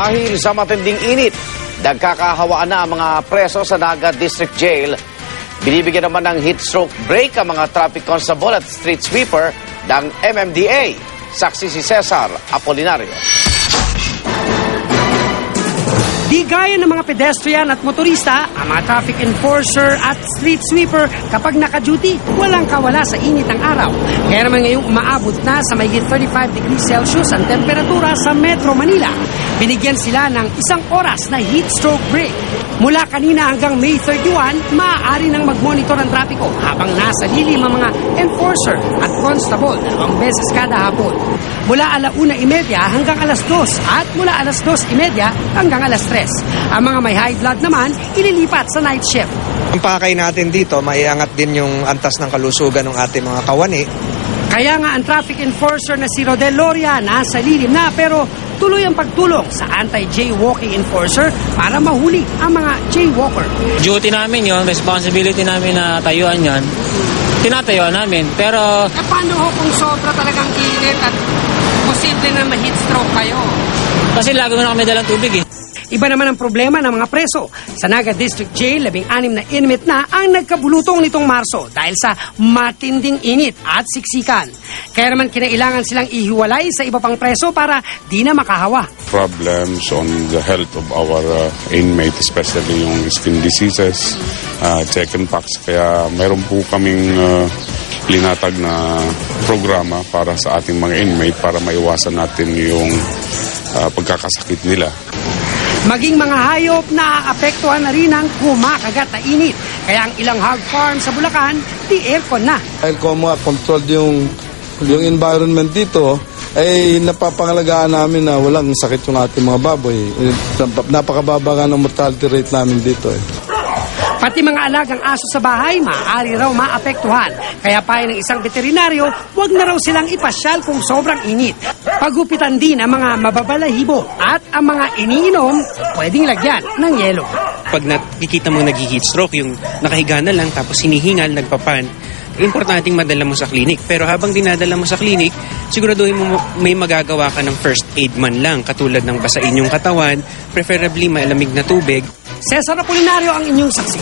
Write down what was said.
Dahil sa matinding init, nagkakahawaan na ang mga preso sa Naga District Jail. Binibigyan naman ng heat stroke break ang mga traffic constable at street sweeper ng MMDA. Saksi si Cesar Apolinario. Di gaya ng mga pedestrian at motorista, ang mga traffic enforcer at street sweeper kapag naka-duty, walang kawala sa init ng araw. Kaya naman ngayong umaabot na sa mahigit 35 degrees Celsius ang temperatura sa Metro Manila. Binigyan sila ng 1 oras na heat stroke break. Mula kanina hanggang May 31, maaari nang mag-monitor ang trapiko habang nasa lilim ang mga enforcer at constable 2 beses kada hapon. Mula 1:30 hanggang 2:00 at mula 2:30 hanggang 3:00. Ang mga may high blood naman, ililipat sa night shift. Ang pakay natin dito, maiangat din yung antas ng kalusugan ng ating mga kawani. Kaya nga ang traffic enforcer na si Rodel Loria nasa lilim na pero tuloy ang pagtulong sa anti-jaywalking enforcer para mahuli ang mga jaywalker. Duty namin yon, responsibility namin na tayuan yon. Tinatayuan namin, pero... Paano ho kung sobra talagang init at posible na ma-heat stroke kayo? Kasi lagi mo na kami dalang tubig eh. Iba naman ang problema ng mga preso. Sa Naga District Jail, 16 na inmate na ang nagkabulutong nitong Marso dahil sa matinding init at siksikan. Kaya naman kinailangan silang ihiwalay sa iba pang preso para di na makahawa. Problems on the health of our inmate, especially yung skin diseases, check and packs. Kaya meron po kaming linatag na programa para sa ating mga inmate para maiwasan natin yung pagkakasakit nila. Maging mga hayop na aapektuhan na rin ng kumakagat na init. Kaya ang ilang hog farm sa Bulacan, di aircon na. Dahil kung controlled yung environment dito, ay napapangalagaan namin na walang sakit yung ating mga baboy. Napakababa nga ng mortality rate namin dito. Pati mga alagang aso sa bahay, maaari raw maapektuhan. Kaya payo ng isang veterinaryo, huwag na raw silang ipasyal kung sobrang init. Pagupitan din ang mga mababalahibo at ang mga iniinom, pwedeng lagyan ng yelo. Pag nakikita mo nag-heat stroke, yung nakahiga na lang tapos hinihingal, nagpapan, importanteng madala mo sa klinik. Pero habang dinadala mo sa klinik, siguraduhin mo may magagawa ka ng first aid man lang, katulad ng basain yung katawan, preferably malamig na tubig. Cesar Apolinario ang inyong saksi.